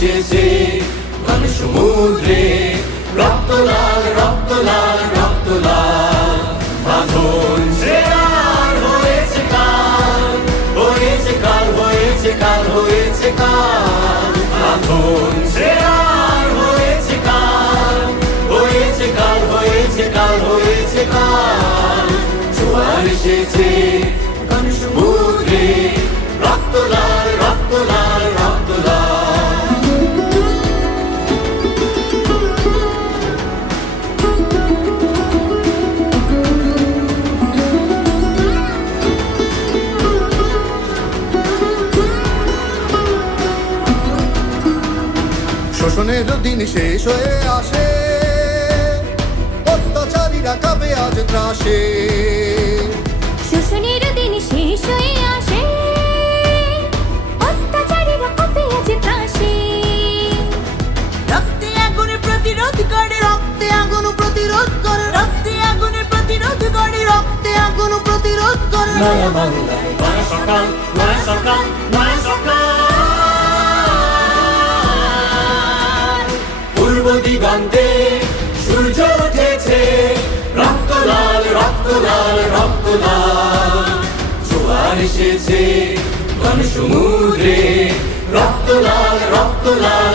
এসেছে ঘন সমুদ্রে, রক্ত লাল রক্ত লাল রক্ত লাল। বাঁধন ছেঁড়ার হয়েছে কাল, হয়েছে কাল, হয়েছে কাল, হয়েছে কাল। বাঁধন ছেঁড়ার হয়েছে কাল, হয়েছে কাল, হয়েছে কাল, হয়েছে কাল। জোয়ার এসেছে ঘন সমুদ্রে, রক্ত লাল রক্ত লাল রক্ত লাল। শোষণের দিন শেষ হয়ে আসে, অত্যাচারীরা কাঁপে আজ ত্রাসে। শোষণের দিন শেষ হয়ে আসে, অত্যাচারীরা কাঁপে আজ ত্রাসে। রক্তে আগুনে প্রতিরোধ করে, রক্তে আগুন প্রতিরোধ করে, রক্তে আগুনে প্রতিরোধ করে, রক্তে আগুন প্রতিরোধ করে। নয়া বাংলায় নয়া সকাল, নয়া সকাল, নয়া সকাল। পূর্ব দিগন্তে সূর্য উঠেছে, রক্ত লাল রক্ত লাল রক্ত লাল। জোয়ার এসেছে ঘন সমুদ্রে, রক্ত লাল রক্ত লাল।